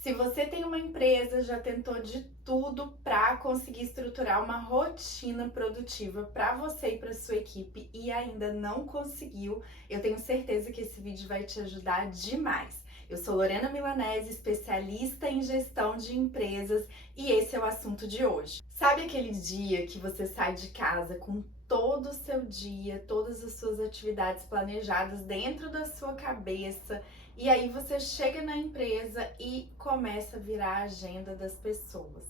Se você tem uma empresa, já tentou de tudo para conseguir estruturar uma rotina produtiva para você e para sua equipe e ainda não conseguiu, eu tenho certeza que esse vídeo vai te ajudar demais. Eu sou Lorena Milanese, especialista em gestão de empresas, e esse é o assunto de hoje. Sabe aquele dia que você sai de casa com todo o seu dia, todas as suas atividades planejadas dentro da sua cabeça? E aí você chega na empresa e começa a virar a agenda das pessoas.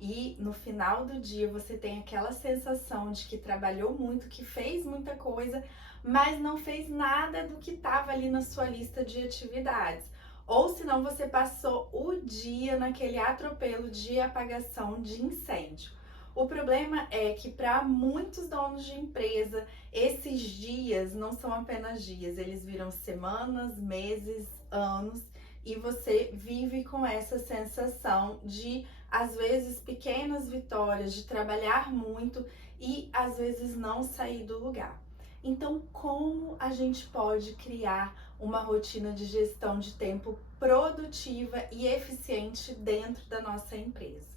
E no final do dia você tem aquela sensação de que trabalhou muito, que fez muita coisa, mas não fez nada do que estava ali na sua lista de atividades. Ou senão você passou o dia naquele atropelo de apagação de incêndio. O problema é que para muitos donos de empresa, esses dias não são apenas dias, eles viram semanas, meses, anos, e você vive com essa sensação de, às vezes, pequenas vitórias, de trabalhar muito e, às vezes, não sair do lugar. Então, como a gente pode criar uma rotina de gestão de tempo produtiva e eficiente dentro da nossa empresa?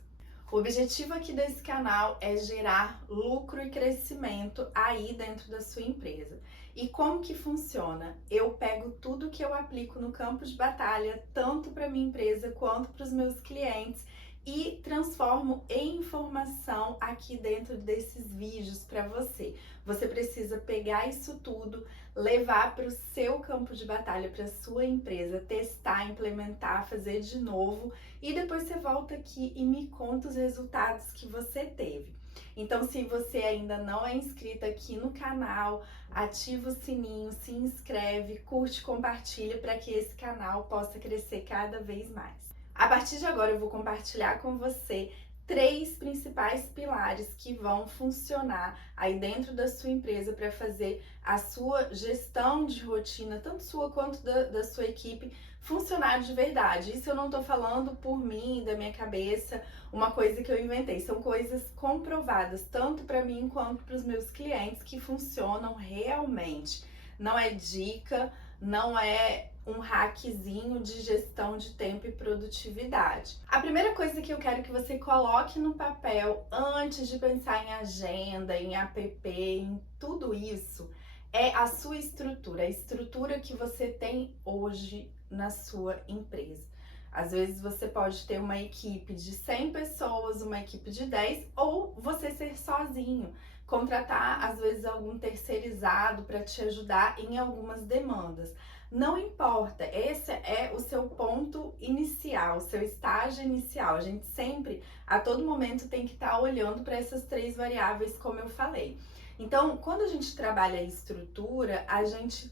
O objetivo aqui desse canal é gerar lucro e crescimento aí dentro da sua empresa. E como que funciona? Eu pego tudo que eu aplico no campo de batalha, tanto para minha empresa quanto para os meus clientes, e transformo em informação aqui dentro desses vídeos para você. Você precisa pegar isso tudo, levar para o seu campo de batalha, para a sua empresa, testar, implementar, fazer de novo, e depois você volta aqui e me conta os resultados que você teve. Então, se você ainda não é inscrito aqui no canal, ativa o sininho, se inscreve, curte, compartilha para que esse canal possa crescer cada vez mais. A partir de agora eu vou compartilhar com você 3 principais pilares que vão funcionar aí dentro da sua empresa para fazer a sua gestão de rotina, tanto sua quanto da sua equipe, funcionar de verdade. Isso eu não tô falando por mim, da minha cabeça, uma coisa que eu inventei. São coisas comprovadas, tanto para mim quanto para os meus clientes, que funcionam realmente. Não é dica, não é um hackzinho de gestão de tempo e produtividade. A primeira coisa que eu quero que você coloque no papel antes de pensar em agenda, em app, em tudo isso, é a sua estrutura, a estrutura que você tem hoje na sua empresa. Às vezes você pode ter uma equipe de 100 pessoas, uma equipe de 10, ou você ser sozinho, contratar às vezes algum terceirizado para te ajudar em algumas demandas. Não importa, esse é o seu ponto inicial, o seu estágio inicial. A gente sempre, a todo momento, tem que estar olhando para essas 3 variáveis, como eu falei. Então, quando a gente trabalha a estrutura, a gente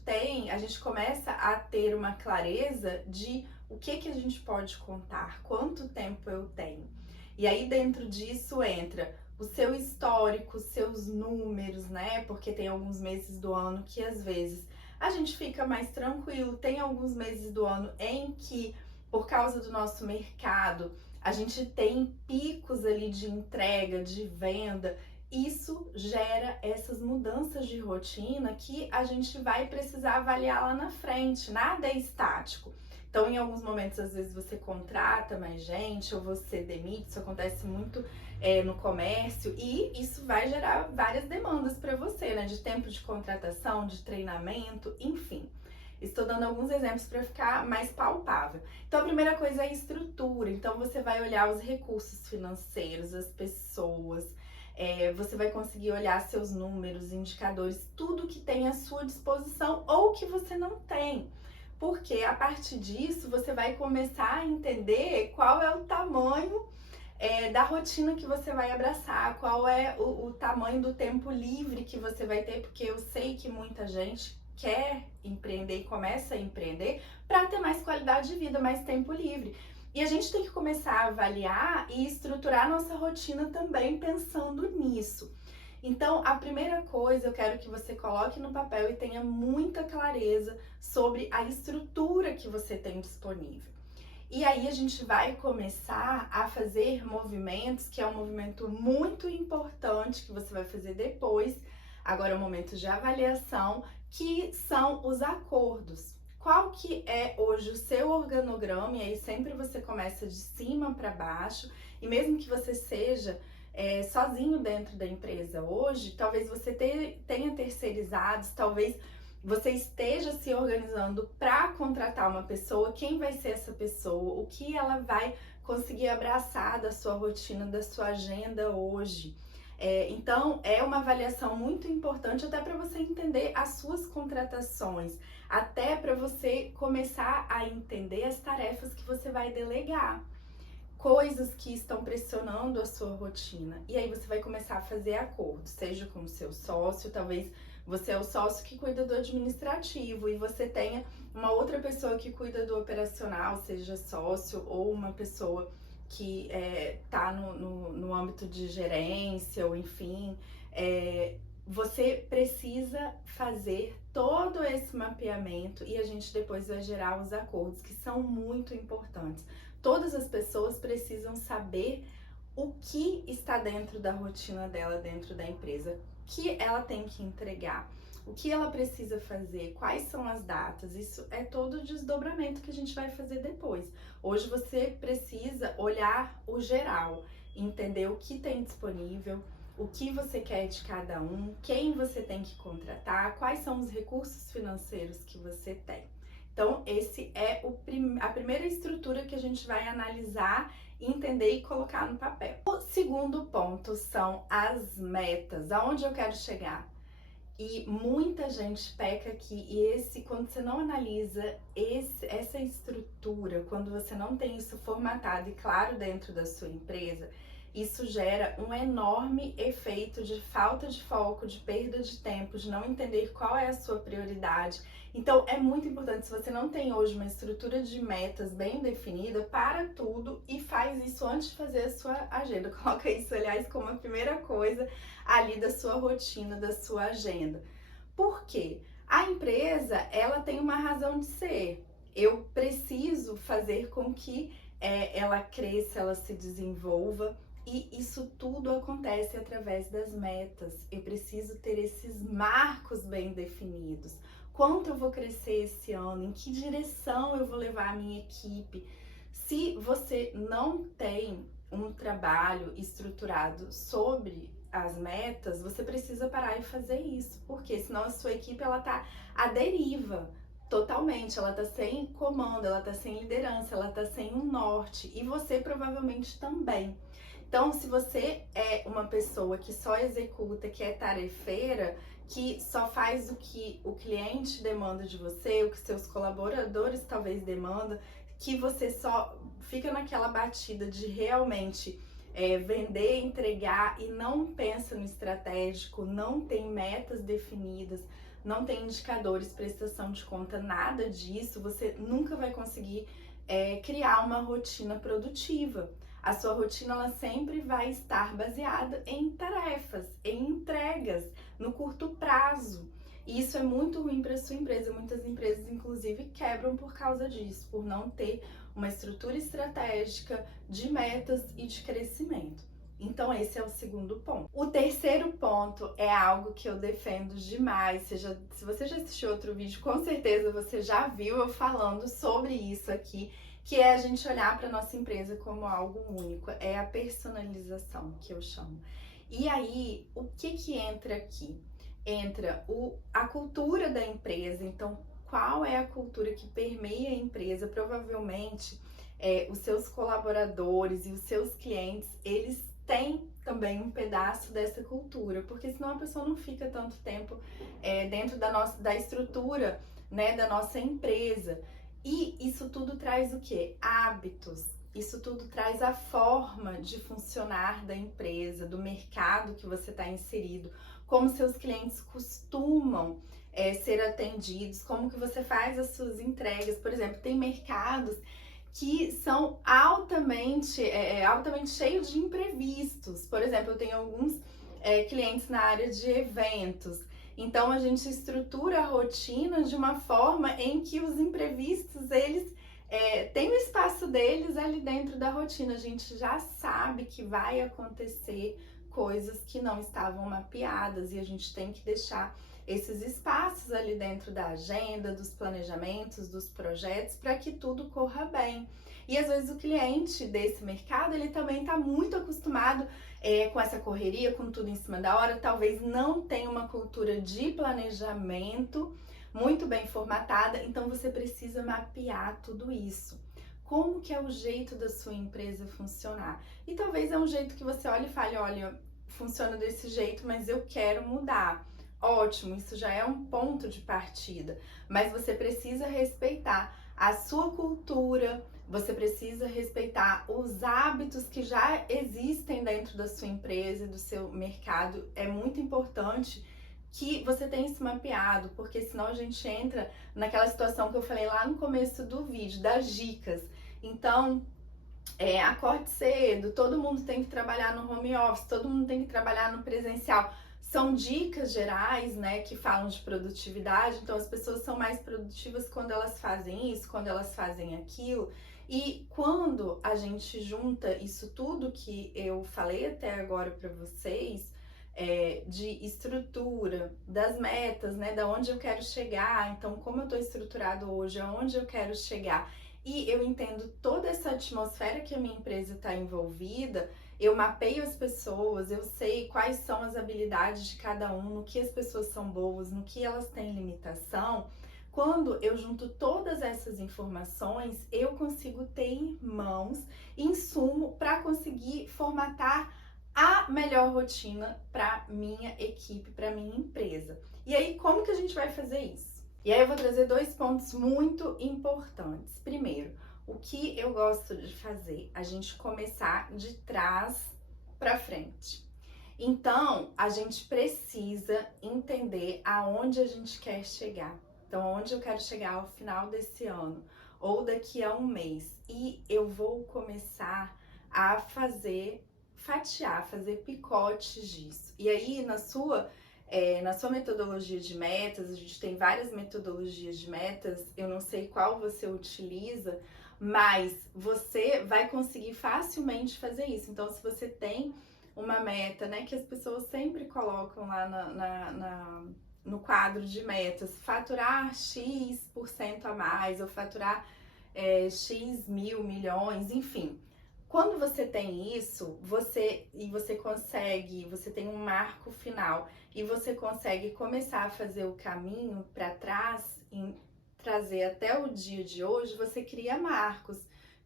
começa a ter uma clareza de o que a gente pode contar, quanto tempo eu tenho. E aí dentro disso entra o seu histórico, seus números, né? Porque tem alguns meses do ano que às vezes a gente fica mais tranquilo, tem alguns meses do ano em que, por causa do nosso mercado, a gente tem picos ali de entrega, de venda. Isso gera essas mudanças de rotina que a gente vai precisar avaliar lá na frente. Nada é estático. Então, em alguns momentos, às vezes você contrata mais gente ou você demite, isso acontece muito no comércio, e isso vai gerar várias demandas para você, né? De tempo de contratação, de treinamento, enfim. Estou dando alguns exemplos para ficar mais palpável. Então, a primeira coisa é a estrutura. Então, você vai olhar os recursos financeiros, as pessoas, você vai conseguir olhar seus números, indicadores, tudo que tem à sua disposição ou que você não tem. Porque a partir disso você vai começar a entender qual é o tamanho da rotina que você vai abraçar, qual é o tamanho do tempo livre que você vai ter, porque eu sei que muita gente quer empreender e começa a empreender para ter mais qualidade de vida, mais tempo livre. E a gente tem que começar a avaliar e estruturar nossa rotina também pensando nisso. Então, a primeira coisa eu quero que você coloque no papel e tenha muita clareza sobre a estrutura que você tem disponível. E aí a gente vai começar a fazer movimentos, que é um movimento muito importante que você vai fazer depois. Agora é o momento de avaliação, que são os acordos. qual que é hoje o seu organograma, e aí sempre você começa de cima para baixo, e mesmo que você seja sozinho dentro da empresa hoje, talvez você tenha terceirizados, talvez você esteja se organizando para contratar uma pessoa, quem vai ser essa pessoa, o que ela vai conseguir abraçar da sua rotina, da sua agenda hoje. Então, é uma avaliação muito importante até para você entender as suas contratações, até para você começar a entender as tarefas que você vai delegar, coisas que estão pressionando a sua rotina. E aí você vai começar a fazer acordos, seja com o seu sócio, talvez você é o sócio que cuida do administrativo e você tenha uma outra pessoa que cuida do operacional, seja sócio ou uma pessoa que tá no âmbito de gerência, ou enfim, você precisa fazer todo esse mapeamento e a gente depois vai gerar os acordos, que são muito importantes. Todas as pessoas precisam saber o que está dentro da rotina dela, dentro da empresa, o que ela tem que entregar, o que ela precisa fazer, quais são as datas. Isso é todo o desdobramento que a gente vai fazer depois. Hoje você precisa olhar o geral, entender o que tem disponível, o que você quer de cada um, quem você tem que contratar, quais são os recursos financeiros que você tem. Então, esse é a primeira estrutura que a gente vai analisar, entender e colocar no papel. O segundo ponto são as metas, aonde eu quero chegar. E muita gente peca aqui, e quando você não analisa essa estrutura, quando você não tem isso formatado e claro dentro da sua empresa, isso gera um enorme efeito de falta de foco, de perda de tempo, de não entender qual é a sua prioridade. Então, é muito importante, se você não tem hoje uma estrutura de metas bem definida, para tudo e faz isso antes de fazer a sua agenda. Coloca isso, aliás, como a primeira coisa ali da sua rotina, da sua agenda. Por quê? A empresa, ela tem uma razão de ser. Eu preciso fazer com que ela cresça, ela se desenvolva. E isso tudo acontece através das metas. Eu preciso ter esses marcos bem definidos. Quanto eu vou crescer esse ano? Em que direção eu vou levar a minha equipe? Se você não tem um trabalho estruturado sobre as metas, você precisa parar e fazer isso. Porque senão a sua equipe ela tá à deriva. Totalmente, ela tá sem comando, ela tá sem liderança, ela tá sem um norte. E você provavelmente também. Então, se você é uma pessoa que só executa, que é tarefeira, que só faz o que o cliente demanda de você, o que seus colaboradores talvez demandam, que você só fica naquela batida de realmente vender, entregar e não pensa no estratégico, não tem metas definidas, não tem indicadores, prestação de conta, nada disso, você nunca vai conseguir criar uma rotina produtiva. A sua rotina ela sempre vai estar baseada em tarefas, em entregas, no curto prazo. E isso é muito ruim para a sua empresa. Muitas empresas, inclusive, quebram por causa disso, por não ter uma estrutura estratégica de metas e de crescimento. Então, esse é o segundo ponto. O terceiro ponto é algo que eu defendo demais. Se você já assistiu outro vídeo, com certeza você já viu eu falando sobre isso aqui, que é a gente olhar para nossa empresa como algo único, é a personalização que eu chamo. E aí, o que entra aqui? Entra a cultura da empresa. Então, qual é a cultura que permeia a empresa? Provavelmente, os seus colaboradores e os seus clientes, eles têm também um pedaço dessa cultura, porque senão a pessoa não fica tanto tempo dentro da estrutura, né, da nossa empresa. E isso tudo traz o quê? Hábitos. Isso tudo traz a forma de funcionar da empresa, do mercado que você está inserido, como seus clientes costumam ser atendidos, como que você faz as suas entregas. Por exemplo, tem mercados que são altamente cheios de imprevistos. Por exemplo, eu tenho alguns clientes na área de eventos. Então, a gente estrutura a rotina de uma forma em que os imprevistos, eles têm o espaço deles ali dentro da rotina. A gente já sabe que vai acontecer coisas que não estavam mapeadas e a gente tem que deixar esses espaços ali dentro da agenda, dos planejamentos, dos projetos, para que tudo corra bem. E às vezes o cliente desse mercado, ele também está muito acostumado com essa correria, com tudo em cima da hora, talvez não tenha uma cultura de planejamento muito bem formatada, então você precisa mapear tudo isso. Como que é o jeito da sua empresa funcionar? E talvez é um jeito que você olhe e fale, olha, funciona desse jeito, mas eu quero mudar. Ótimo, isso já é um ponto de partida, mas você precisa respeitar a sua cultura, você precisa respeitar os hábitos que já existem dentro da sua empresa e do seu mercado. É muito importante que você tenha isso mapeado, porque senão a gente entra naquela situação que eu falei lá no começo do vídeo, das dicas. Então, acorde cedo, todo mundo tem que trabalhar no home office, todo mundo tem que trabalhar no presencial. São dicas gerais, né, que falam de produtividade, então as pessoas são mais produtivas quando elas fazem isso, quando elas fazem aquilo. E quando a gente junta isso tudo que eu falei até agora para vocês, de estrutura, das metas, né, da onde eu quero chegar, então como eu estou estruturado hoje, aonde eu quero chegar, e eu entendo toda essa atmosfera que a minha empresa está envolvida, eu mapeio as pessoas, eu sei quais são as habilidades de cada um, no que as pessoas são boas, no que elas têm limitação. Quando eu junto todas essas informações, eu consigo ter em mãos insumo para conseguir formatar a melhor rotina para minha equipe, para minha empresa. E aí, como que a gente vai fazer isso? E aí eu vou trazer 2 pontos muito importantes. Primeiro, o que eu gosto de fazer? A gente começar de trás para frente. Então, a gente precisa entender aonde a gente quer chegar. Então, onde eu quero chegar ao final desse ano ou daqui a um mês. E eu vou começar a fatiar, fazer picotes disso. E aí, na sua metodologia de metas, a gente tem várias metodologias de metas, eu não sei qual você utiliza, mas você vai conseguir facilmente fazer isso. Então, se você tem uma meta, né, que as pessoas sempre colocam lá no quadro de metas, faturar X% a mais, ou faturar X mil, milhões, enfim. Quando você tem isso, você tem um marco final e você consegue começar a fazer o caminho para trás, trazer até o dia de hoje, você cria marcos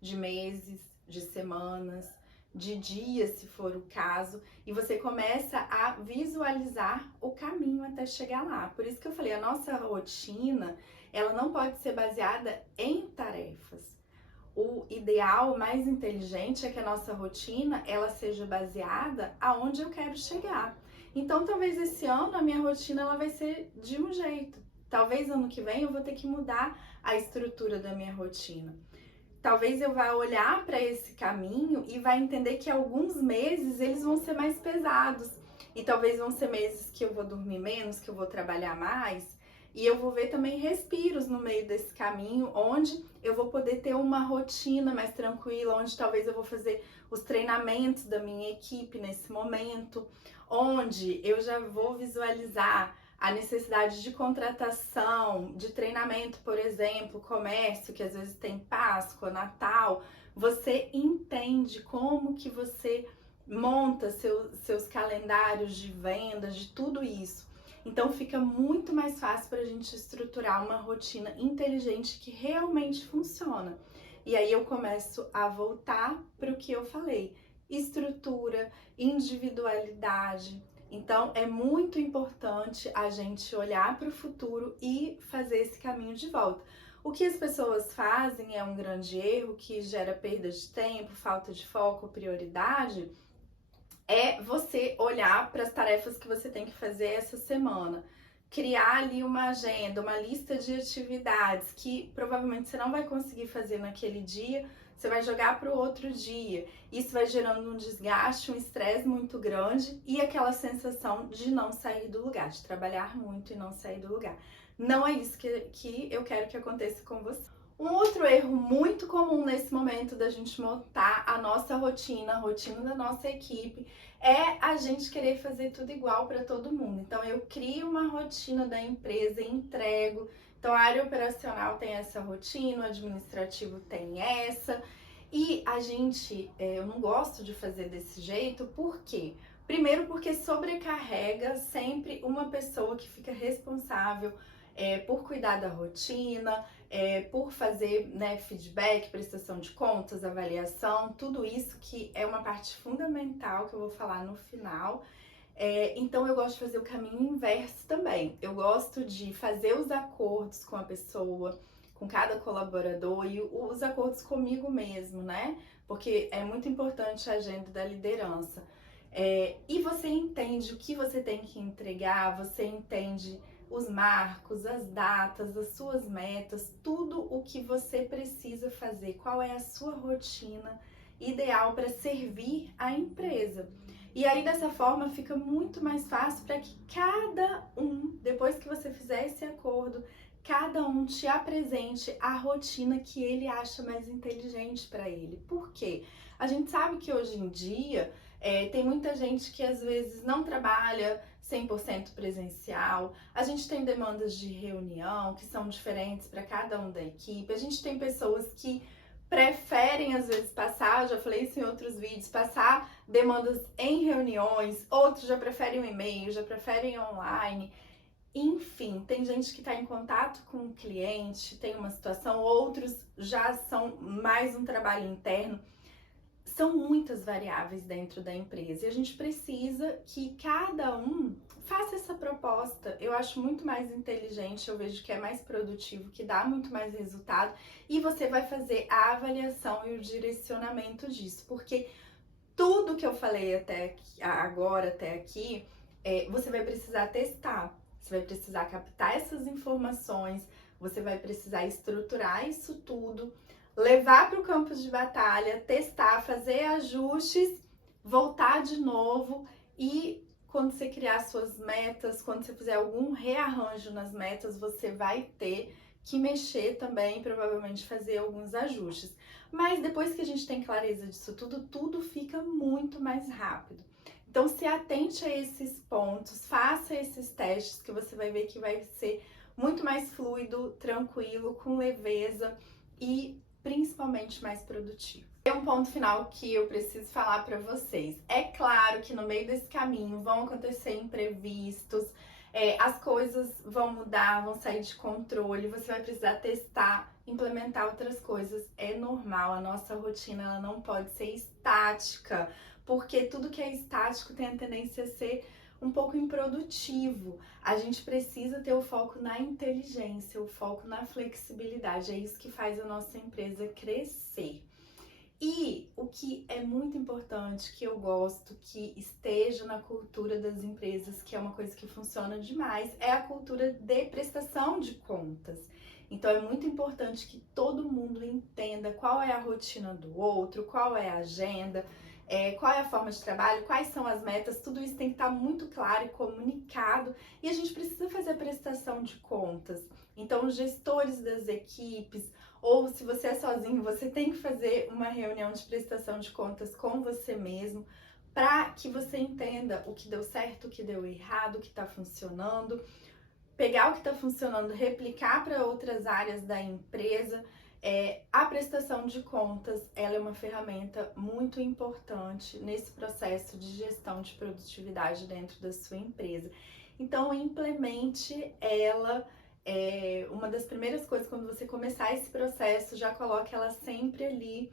de meses, de semanas, de dias, se for o caso, e você começa a visualizar o caminho até chegar lá. Por isso que eu falei, a nossa rotina, ela não pode ser baseada em tarefas. O ideal, mais inteligente, é que a nossa rotina, ela seja baseada aonde eu quero chegar. Então, talvez esse ano a minha rotina ela vai ser de um jeito. Talvez ano que vem eu vou ter que mudar a estrutura da minha rotina. Talvez eu vá olhar para esse caminho e vai entender que alguns meses eles vão ser mais pesados. E talvez vão ser meses que eu vou dormir menos, que eu vou trabalhar mais. E eu vou ver também respiros no meio desse caminho, onde eu vou poder ter uma rotina mais tranquila, onde talvez eu vou fazer os treinamentos da minha equipe nesse momento, onde eu já vou visualizar a necessidade de contratação, de treinamento, por exemplo, comércio, que às vezes tem Páscoa, Natal. Você entende como que você monta seus calendários de vendas, de tudo isso. Então fica muito mais fácil para a gente estruturar uma rotina inteligente que realmente funciona. E aí eu começo a voltar para o que eu falei: estrutura, individualidade. Então é muito importante a gente olhar para o futuro e fazer esse caminho de volta. O que as pessoas fazem é um grande erro que gera perda de tempo, falta de foco, prioridade. É você olhar para as tarefas que você tem que fazer essa semana, criar ali uma agenda, uma lista de atividades que provavelmente você não vai conseguir fazer naquele dia, você vai jogar para o outro dia. Isso vai gerando um desgaste, um estresse muito grande e aquela sensação de não sair do lugar, de trabalhar muito e não sair do lugar. Não é isso que eu quero que aconteça com você. Um outro erro muito comum nesse momento da gente montar a nossa rotina, a rotina da nossa equipe, é a gente querer fazer tudo igual para todo mundo. Então eu crio uma rotina da empresa e entrego. Então a área operacional tem essa rotina, o administrativo tem essa. E a gente, eu não gosto de fazer desse jeito, por quê? Primeiro porque sobrecarrega sempre uma pessoa que fica responsável por cuidar da rotina, por fazer, né, feedback, prestação de contas, avaliação, tudo isso que é uma parte fundamental que eu vou falar no final. Então eu gosto de fazer o caminho inverso também. Eu gosto de fazer os acordos com a pessoa, com cada colaborador e os acordos comigo mesmo, né? Porque é muito importante a agenda da liderança. E você entende o que você tem que entregar, você entende os marcos, as datas, as suas metas, tudo o que você precisa fazer, qual é a sua rotina ideal para servir a empresa. E aí dessa forma fica muito mais fácil para que cada um, depois que você fizer esse acordo, cada um te apresente a rotina que ele acha mais inteligente para ele. Por quê? A gente sabe que hoje em dia tem muita gente que às vezes não trabalha 100% presencial, a gente tem demandas de reunião que são diferentes para cada um da equipe, a gente tem pessoas que preferem às vezes passar, já falei isso em outros vídeos, passar demandas em reuniões, outros já preferem o e-mail, já preferem online. Enfim, tem gente que está em contato com o cliente, tem uma situação, outros já são mais um trabalho interno. São muitas variáveis dentro da empresa e a gente precisa que cada um faça essa proposta. Eu acho muito mais inteligente, eu vejo que é mais produtivo, que dá muito mais resultado e você vai fazer a avaliação e o direcionamento disso, porque tudo que eu falei até aqui, você vai precisar testar, você vai precisar captar essas informações, você vai precisar estruturar isso tudo, levar para o campo de batalha, testar, fazer ajustes, voltar de novo e quando você criar suas metas, quando você fizer algum rearranjo nas metas, você vai ter que mexer também, provavelmente fazer alguns ajustes. Mas depois que a gente tem clareza disso tudo, tudo fica muito mais rápido. Então se atente a esses pontos, faça esses testes que você vai ver que vai ser muito mais fluido, tranquilo, com leveza e principalmente mais produtivo. É um ponto final que eu preciso falar para vocês. É claro que no meio desse caminho vão acontecer imprevistos, as coisas vão mudar, vão sair de controle, você vai precisar testar, implementar outras coisas. É normal, a nossa rotina ela não pode ser estática, porque tudo que é estático tem a tendência a ser um pouco improdutivo. A gente precisa ter o foco na inteligência, o foco na flexibilidade. É isso que faz a nossa empresa crescer. E o que é muito importante, que eu gosto que esteja na cultura das empresas, que é uma coisa que funciona demais, é a cultura de prestação de contas. Então é muito importante que todo mundo entenda qual é a rotina do outro, qual é a agenda, qual é a forma de trabalho, quais são as metas, tudo isso tem que estar muito claro e comunicado e a gente precisa fazer a prestação de contas. Então os gestores das equipes, ou se você é sozinho, você tem que fazer uma reunião de prestação de contas com você mesmo para que você entenda o que deu certo, o que deu errado, o que está funcionando, pegar o que está funcionando, replicar para outras áreas da empresa. A prestação de contas, ela é uma ferramenta muito importante nesse processo de gestão de produtividade dentro da sua empresa. Então, implemente ela. Uma das primeiras coisas, quando você começar esse processo, já coloque ela sempre ali.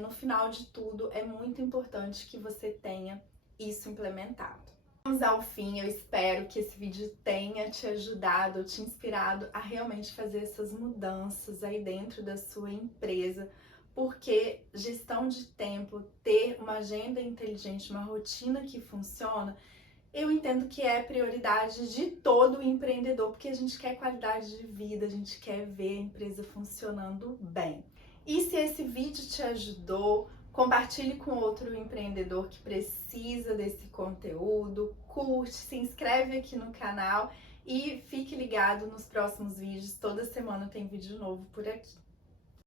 No final de tudo, é muito importante que você tenha isso implementado. Vamos ao fim, eu espero que esse vídeo tenha te ajudado, te inspirado a realmente fazer essas mudanças aí dentro da sua empresa, porque gestão de tempo, ter uma agenda inteligente, uma rotina que funciona, eu entendo que é prioridade de todo empreendedor, porque a gente quer qualidade de vida, a gente quer ver a empresa funcionando bem. E se esse vídeo te ajudou, compartilhe com outro empreendedor que precisa desse conteúdo, curte, se inscreve aqui no canal e fique ligado nos próximos vídeos. Toda semana tem vídeo novo por aqui.